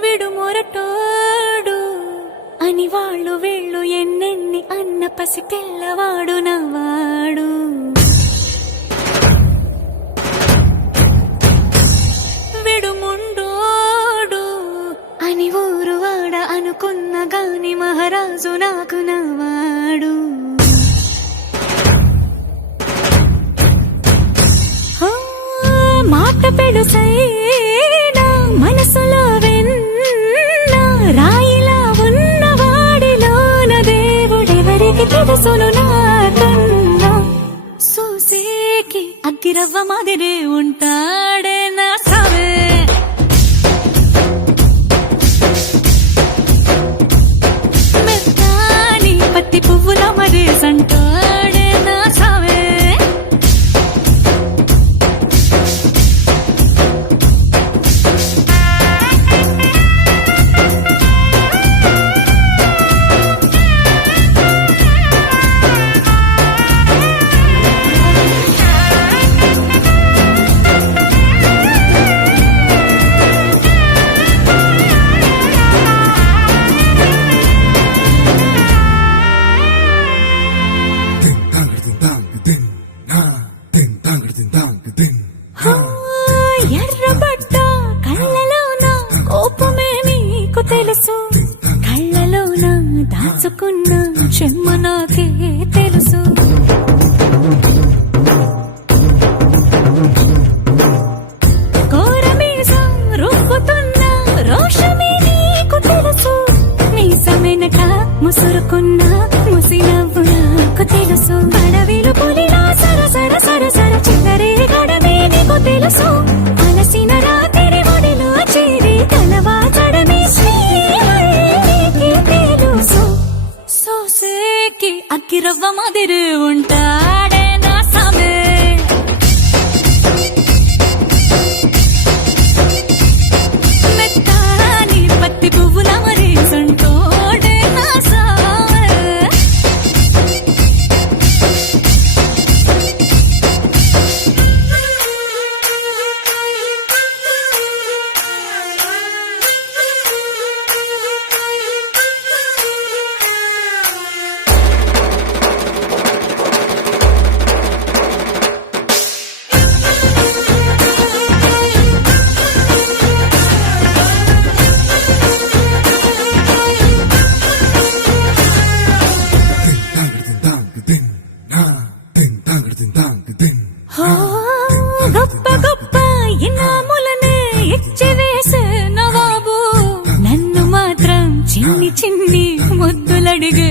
విడు మొరటోడు అని వాళ్ళు వీళ్ళు ఎన్నెన్ని అన్న పసి పిల్లవాడు నవ్వాడు. విడు ముండోడు అని ఊరు వాడ అనుకున్న గాని మహారాజు నాకు నవ్వాడు. మాట పెడుసైనా మనసులో వెన్న రాయిలా ఉన్నవాడిలోన దేవుడెవరికి తెలుసును నాకన్నా. సూసేకి అగ్గిరవ్వ మాదిరే ఉంటాడే నా సావే. మెత్తాని పత్తి పువ్వుల మరేసంటాడే నా సావే. ఎర్రబడ్డ కళ్ళలోన కోపమే నీకు తెలుసు, కళ్ళలోన దాచుకున్న చెమ్మ నాకే తెలుసు. కోరమీసం రుబ్బుతున్న రోషమే నీకు తెలుసు, మీసమెనక ముసురుకున్న ముసినవ్వు నాకు తెలుసు. అడవిలు పులిలా సరసర సరసర చిల్లరే గడమే నీకు తెలుసు. అలసిన రాత్రి ఒడిలో చేరి కలవాచడమే శ్రీకి తెలుసు. సోసేకి అగ్గిరవ్వ మాదిరి ఉంటాడే నా సామే. మెత్తాని పత్తి పువ్వుల మరేసంటోడే నా సామే. గొప్ప గొప్ప ఇనాములనే ఇచ్చి వేసే నవాబు, నన్ను మాత్రం చిన్ని చిన్ని ముద్దులడిగే